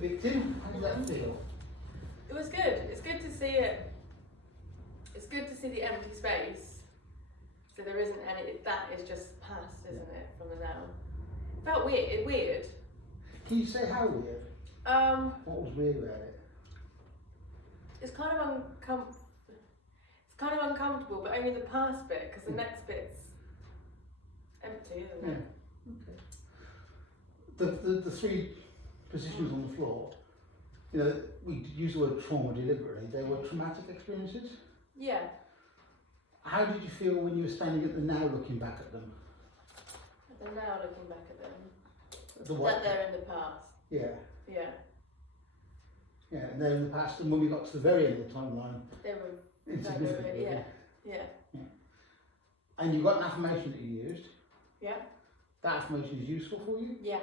victim. How did that feel? It was good. It's good to see it. It's good to see the empty space. So there isn't any. That is just past, isn't it, from the now? It felt weird. Weird. Can you say how weird? What was weird about it? It's kind of uncomfortable, but only the past bit, because the next bit's empty, isn't it? Okay. The three positions on the floor, you know, we use the word trauma deliberately. They were traumatic experiences. Yeah. How did you feel when you were standing at the now, looking back at them? And now looking back at them, The what? that they're in the past. Yeah. Yeah. Yeah, and then in the past, and when we got to the very end of the timeline, They were. insignificant. Yeah. And you got an affirmation that you used. Yeah. That affirmation is useful for you, Yeah.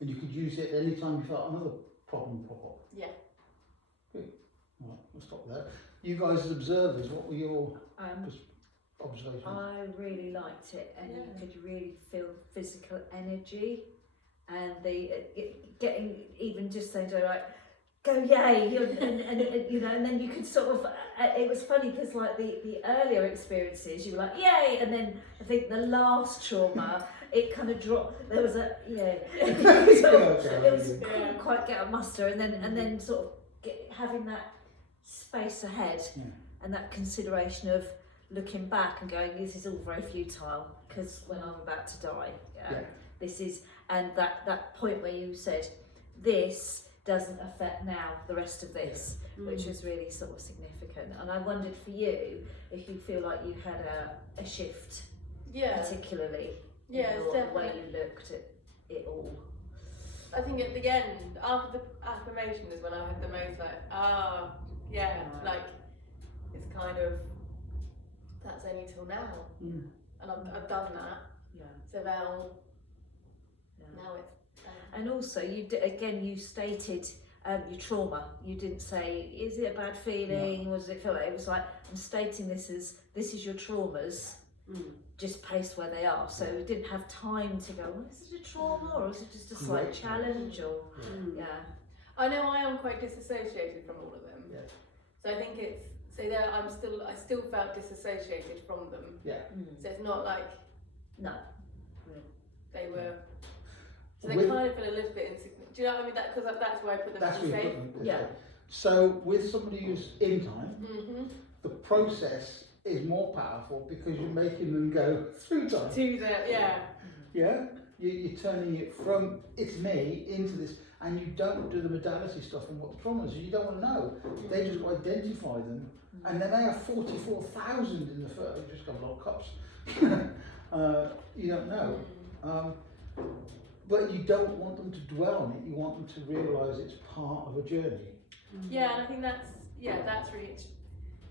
and you could use it any time you felt another problem pop up. Yeah. Right, we'll stop there. You guys as observers, what were your observations? I really liked it, and you Yeah. could really feel physical energy, and getting even just saying to her, like, go yay, and you know, and then you could sort of. It was funny because like the earlier experiences, you were like yay, and then I think the last trauma, it kind of dropped. There was a it was couldn't quite get a muster, and then sort of having that space ahead, and that consideration of looking back and going, this is all very futile, because when I'm about to die, this is, and that point where you said, this doesn't affect now the rest of this, which was really sort of significant. And I wondered for you if you feel like you had a shift, particularly in the way you looked at it all. I think at the end, after the affirmation, is when I had the most like it's kind of, that's only till now, and I've done that. Yeah. So now it's. And also, you stated your trauma. You didn't say, is it a bad feeling? What does it feel like? It was like, I'm stating this is your traumas, just placed where they are. So we didn't have time to go, well, is it a trauma, or is it just a slight challenge? Or I know I am quite disassociated from all of them. Yeah. So I think it's, so there I still felt disassociated from them. Yeah. So it's not like they were. So they kind of feel a little bit insignificant. Do you know what I mean? Because that's why I put them That's in where you safe. put them. Yeah. So with somebody who's in time, the process is more powerful because you're making them go through time. Yeah. You're turning it from it's me into this, and you don't do the modality stuff and what the trauma is. You don't want to know. They just identify them, and they may have 44,000 in the first. Just got a lot of cups. You don't know. But you don't want them to dwell on it. You want them to realise it's part of a journey. Yeah, and I think that's really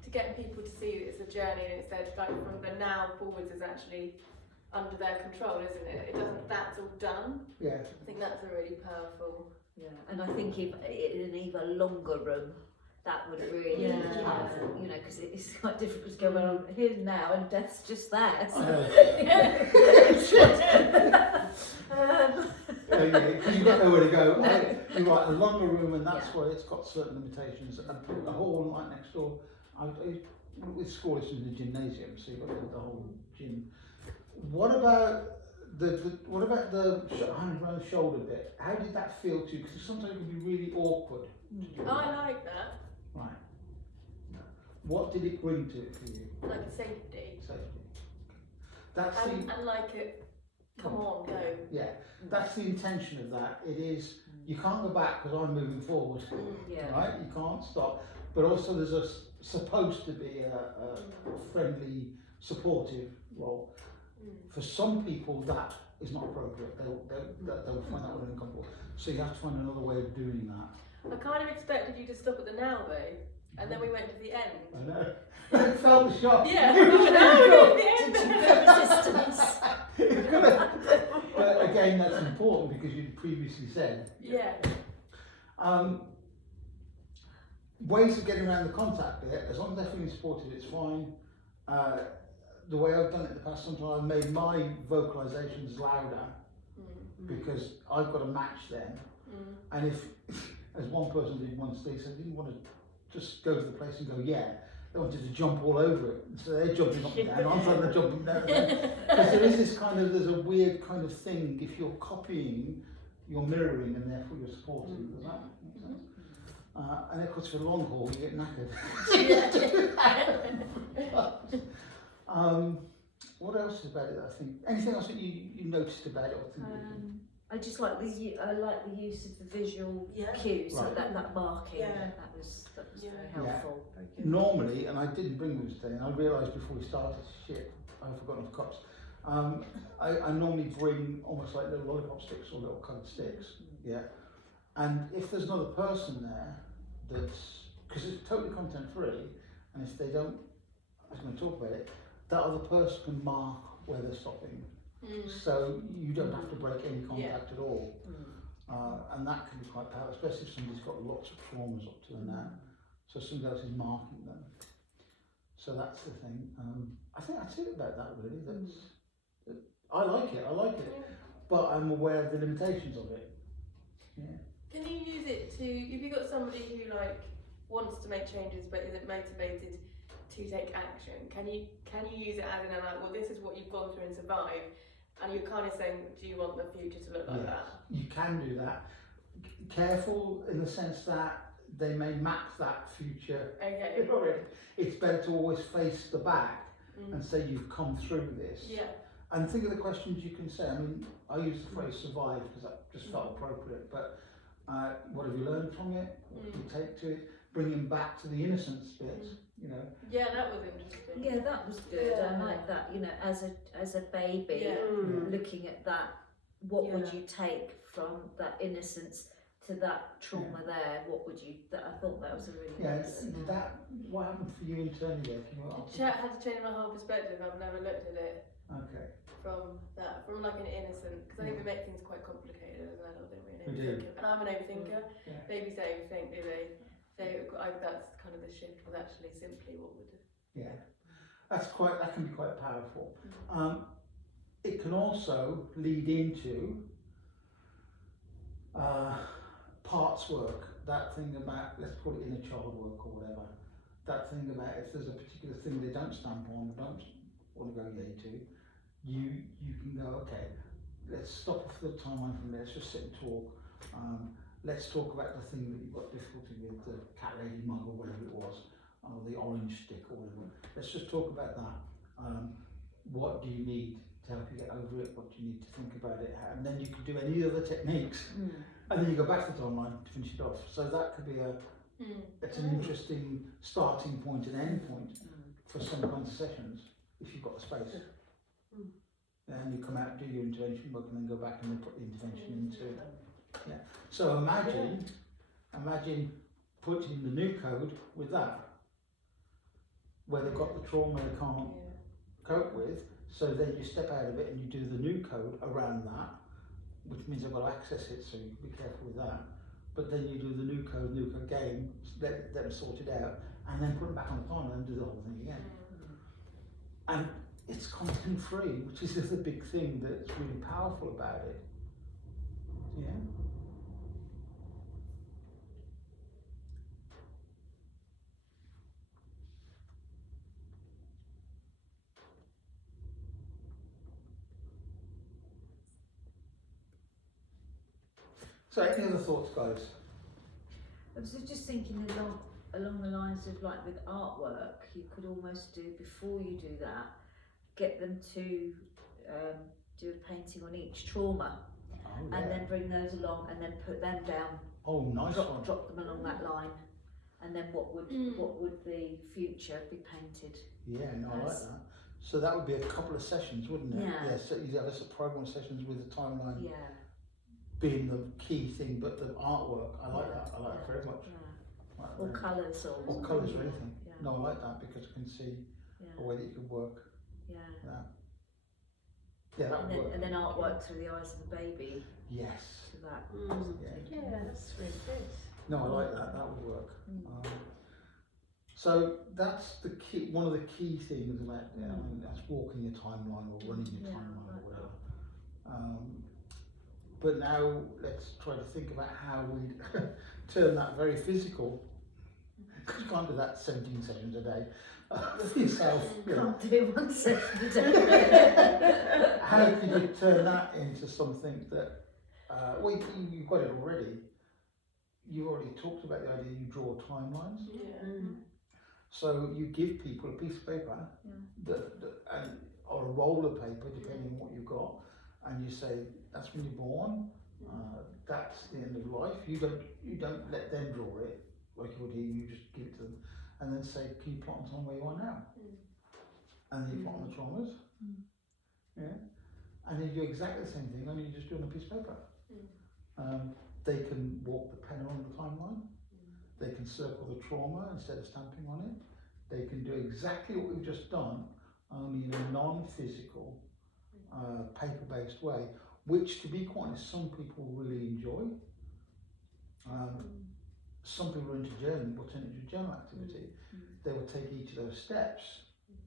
to get people to see that it's a journey, and it's like from the now forwards is actually under their control, isn't it? It doesn't. That's all done. Yeah. I think that's a really powerful. Yeah, and I think in an even longer room, that would really be powerful, you know, because it's quite difficult to go, well, I'm here now and death's just there. So. Because you don't know where to go. You're right, a longer room, and that's why it's got certain limitations. And a hall right next door, with school, it's in the gymnasium, so you've got the whole gym. What about the hand around the shoulder bit? How did that feel to you? Because sometimes it can be really awkward. I like that. Right. What did it bring to it for you? Like safety. Safety. That's And like it. Come on, go. Yeah, that's the intention of that. It is, you can't go back because I'm moving forward, right? You can't stop. But also there's supposed to be a friendly, supportive role. For some people that is not appropriate. They'll find that really uncomfortable. So you have to find another way of doing that. I kind of expected you to stop at the now though, and then we went to the end. I know. I felt the shock. Yeah. Did you feel resistance? But again, that's important because you previously said. Yeah. Ways of getting around the contact bit, as long as they're feeling supported, it's fine. The way I've done it in the past, sometimes I've made my vocalisations louder because I've got to match them. And if, as one person did once, they said they didn't want to just go to the place and go, yeah, they wanted to jump all over it. So they're jumping up and down, I'm trying to jump up and down. Because there is this kind of, there's a weird kind of thing, if you're copying, you're mirroring and therefore you're supporting. Does that make sense? And of course for the long haul you get knackered. What else is about it that I think? Anything else that you noticed about it or think? I just like the use of the visual cues, Right. so that marking. Yeah. That was Yeah. very helpful. Normally, and I didn't bring them today, and I realised before we started, shit, I've forgotten of cups. I normally bring almost like little lollipop sticks or little coloured sticks, yeah. And if there's another person there, that's, because it's totally content free, and if they don't, I was going to talk about it, that other person can mark where they're stopping, so you don't have to break any contact at all. And that can be quite powerful, especially if somebody's got lots of traumas up to them now. So somebody else is marking them. So that's the thing. I think that's it about that really. I like it, but I'm aware of the limitations of it. Yeah. Can you use it to, if you've got somebody who like wants to make changes but isn't motivated to take action, can you use it as in a like, well, this is what you've gone through and survived, and you're kind of saying, do you want the future to look like that? You can do that. Careful in the sense that they may map that future. Okay. It's better to always face the back and say you've come through this. Yeah. And think of the questions you can say. I mean, I use the phrase survive because that just felt appropriate, but what have you learned from it? What do you take to it? Bringing back to the innocence bit, you know. Yeah, that was interesting. Yeah, that was good. Yeah. I like that. You know, as a baby, looking at that, what would you take from that innocence to that trauma there? What would you? I thought that was a really nice. Did that? What happened for you internally there? Can you answer? Chat had to change my whole perspective. I've never looked at it Okay. from like an innocent, because I think we make things quite complicated as an adult, don't we? We do. And I'm an overthinker. Yeah. Babies don't overthink, do they? So that's kind of the shift, was actually simply what would. Yeah. That can be quite powerful. It can also lead into parts work. That thing about, let's call it inner child work or whatever. That thing about if there's a particular thing they don't stamp on, don't want to go yay to, you can go, okay, let's stop off the timeline from there, let's just sit and talk. Let's talk about the thing that you've got difficulty with, the cat lady mug or whatever it was, or the orange stick or whatever. Let's just talk about that. What do you need to help you get over it? What do you need to think about it? And then you can do any other techniques. And then you go back to the timeline to finish it off. So that could be it's an interesting starting point and end point for some kinds of sessions, if you've got the space. Then you come out, do your intervention work, and then go back and then put the intervention into. Yeah. So imagine putting the new code with that, where they've got the trauma they can't cope with. So then you step out of it and you do the new code around that, which means they've got to access it. So you be careful with that. But then you do the new code game, let them sort it out, and then put them back on the timeline and do the whole thing again. And it's content free, which is the big thing that's really powerful about it. Yeah. So, any other thoughts, guys? I was just thinking along the lines of like with artwork, you could almost do, before you do that, get them to do a painting on each trauma, and then bring those along and then put them down. Oh, nice one. Drop them along that line, and then what would the future be painted? Yeah, no, I like that. So that would be a couple of sessions, wouldn't it? Yeah. So you'd have a program sessions with the timeline being the key thing, but the artwork, I like that. I like that very much. Yeah. Like Or that. colours Or colours or anything. Yeah. No, I like that because I can see a way that you can work that. Yeah, that would work. And then artwork through the eyes of the baby. Yes. To that. Yeah. That's really good. No, I like that. That would work. So that's the key. One of the key things about I mean, that's walking your timeline or running your timeline or whatever. But now let's try to think about how we turn that very physical. Because you can't do that 17 sessions a day for yourself. You know. Can't do one session a day. How can you turn that into something that, well, you've got it already. You've already talked about the idea you draw timelines. Yeah. So you give people a piece of paper or a roll of paper, depending on what you've got, and you say, that's when you're born, that's the end of life. You don't let them draw it like you would here, you just give it to them, and then say, can you plot on time where you are now? And then you plot on the traumas. Yeah. And then you do exactly the same thing, only you just do it on a piece of paper. They can walk the pen along the timeline. They can circle the trauma instead of stamping on it. They can do exactly what we've just done, only in a non-physical, paper-based way, which, to be quite honest, some people really enjoy. Some people are into journaling, will turn it into a journal activity. They will take each of those steps,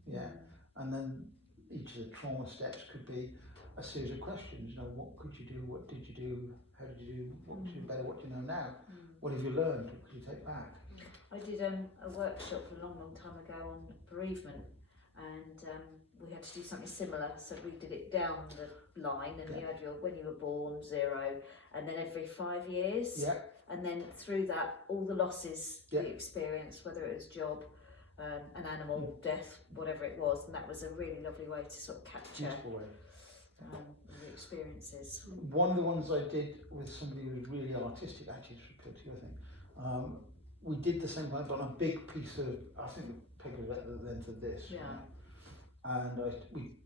and then each of the trauma steps could be a series of questions. You know, what could you do? What did you do? How did you do? What did you do better? What do you know now? What have you learned? What could you take back? I did a workshop a long time ago on bereavement, and we had to do something similar. So we did it down the line, and you had your when you were born 0, and then every 5 years, and then through that all the losses you experienced, whether it was job, an animal, death, whatever it was, and that was a really lovely way to sort of capture the experiences. One of the ones I did with somebody who was really artistic, actually it's repealed to you, I think. We did the same thing, but on a big piece of, I think the paper was about the length of this. And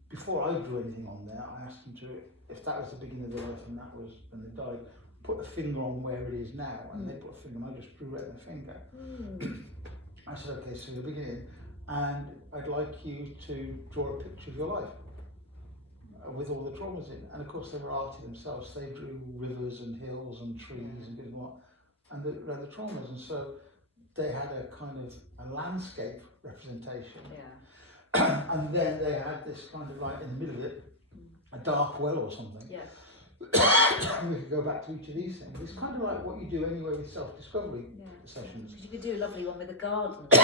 before I drew anything on there, I asked them to, if that was the beginning of their life and that was when they died, put a finger on where it is now, and they put a finger, and I just drew right on the finger. I said, okay, so the beginning, and I'd like you to draw a picture of your life with all the traumas in. And of course they were arty themselves. They drew rivers and hills and trees and good and what, and the traumas. And so they had a kind of a landscape representation. And then they had this kind of like in the middle of it, a dark well or something. And we could go back to each of these things. It's kind of like what you do anyway with self-discovery sessions. Because you could do a lovely one with a garden. You could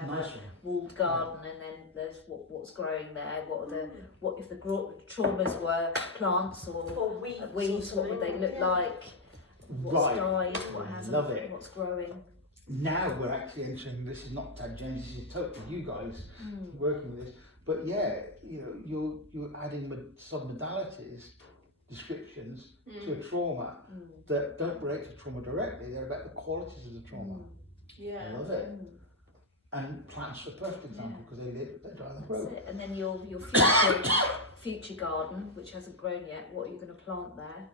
have Nice a walled garden, and then there's what's growing there. What if the traumas were plants or weeds? What would they look like? What's died? What hasn't? Love it. What's growing? Now we're actually entering. This is not tangent. This is totally you guys working with this. But you know, you're adding sub-modalities, descriptions to a trauma that don't relate to trauma directly. They're about the qualities of the trauma. I love it. And plants are a perfect example because they die on the road. And then your future garden, which hasn't grown yet, what are you going to plant there?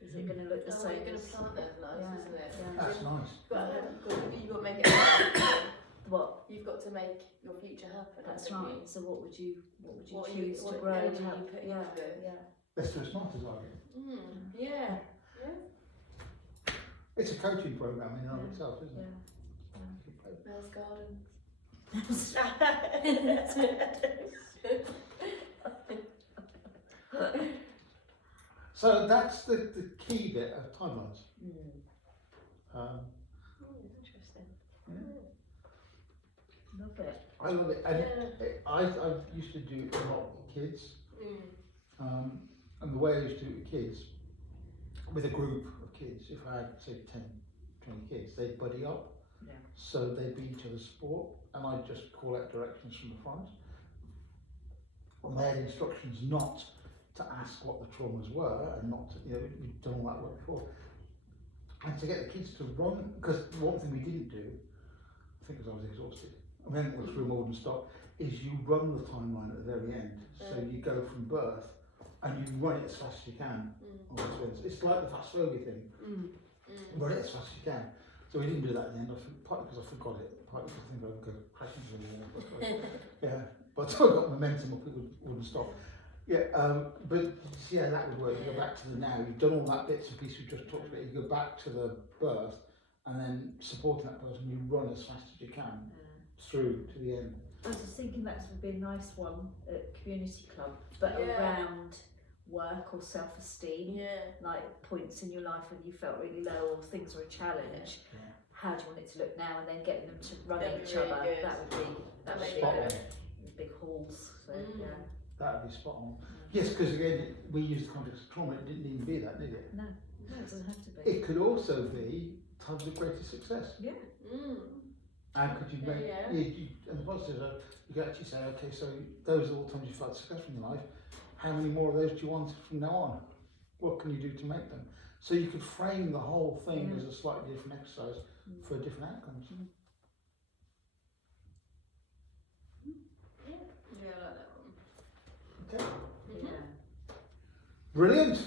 Is it going to look the same? You're going to plant that nice, isn't it? That's nice. You've got to make it happen. What? You've got to make your future happen. That's right. So what would you choose to what grow? energy you put into it. Let's do a smarters argument. Yeah. It's a coaching program in and of itself, isn't it? Mel's garden. So that's the key bit of timelines. Interesting. Love it. I love it. And I used to do a lot with kids. And the way I used to do it with kids, with a group of kids, if I had, say, 10, 20 kids, they'd buddy up. So they'd be each other's support, and I'd just call out directions from the front. And they had instructions not to ask what the traumas were, and not to, we'd done all that work before. And to get the kids to run, because one thing we didn't do, I think because I was exhausted, I went through more than stop, is you run the timeline at the very end. So you go from birth, and you run it as fast as you can. It's like the fast phobia thing. Run it as fast as you can. So we didn't do that in the end, partly because I forgot it, partly because I think I would go crashing into the wall. But until I got momentum up, it wouldn't stop. But that would work. You go back to the now, you've done all that bits and pieces we just talked about, you go back to the birth, and then supporting that person, you run as fast as you can through to the end. I was just thinking that would be a nice one at Community Club, but around work or self-esteem, like points in your life when you felt really low or things were a challenge. How do you want it to look now? And then getting them to run at each other. Good. That would be Spot on. big halls. So That would be spot on. Yes, because again, we used the context of trauma. It didn't need to be that, did it? No, it doesn't have to be. It could also be times of greatest success. Yeah. And could you make, and the positives are, you could actually say, okay, so those are all times you've had success in your life. How many more of those do you want from now on? What can you do to make them? So you could frame the whole thing as a slightly different exercise for different outcomes. Yeah, I like that one. Okay. Yeah. Brilliant.